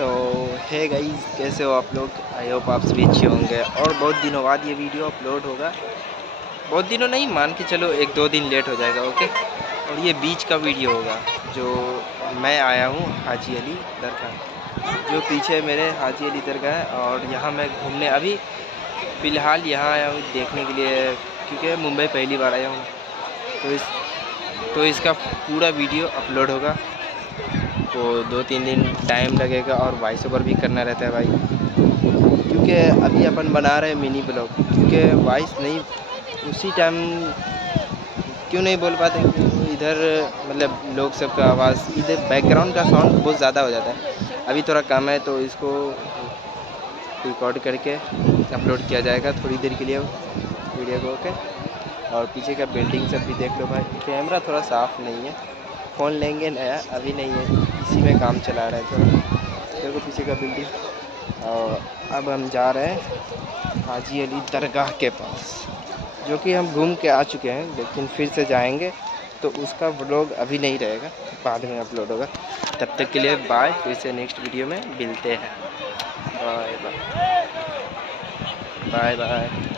तो hey guys, कैसे हो आप लोग? आई होप आप सभी अच्छे होंगे। और बहुत दिनों बाद ये वीडियो अपलोड होगा। बहुत दिनों नहीं, मान के चलो 1-2 दिन लेट हो जाएगा, ओके। और ये बीच का वीडियो होगा जो मैं आया हूँ हाजी अली दरगाह, जो पीछे मेरे हाजी अली दरगाह है। और यहाँ मैं घूमने अभी फ़िलहाल यहाँ आया हूँ देखने के लिए, क्योंकि मुंबई पहली बार आया हूँ। तो इसका पूरा वीडियो अपलोड होगा। तो 2-3 दिन टाइम लगेगा और वॉइस ओवर भी करना रहता है भाई, क्योंकि अभी अपन बना रहे हैं मिनी ब्लॉग। क्योंकि वॉइस नहीं उसी टाइम क्यों नहीं बोल पाते, क्योंकि इधर मतलब लोग सबका आवाज़, इधर बैकग्राउंड का साउंड बहुत ज़्यादा हो जाता है। अभी थोड़ा कम है तो इसको रिकॉर्ड करके अपलोड किया जाएगा थोड़ी देर के लिए वीडियो को, ओके। और पीछे का बिल्डिंग सब भी देख लो भाई। कैमरा थोड़ा साफ़ नहीं है, फ़ोन लेंगे नया, अभी नहीं है, इसी में काम चला रहे हैं थोड़ा। देखो पीछे का बिल्डिंग। और अब हम जा रहे हैं हाजी अली दरगाह के पास, जो कि हम घूम के आ चुके हैं, लेकिन फिर से जाएंगे। तो उसका व्लॉग अभी नहीं रहेगा, बाद में अपलोड होगा। तब तक के लिए बाय, फिर से नेक्स्ट वीडियो में मिलते हैं। Bye bye bye bye.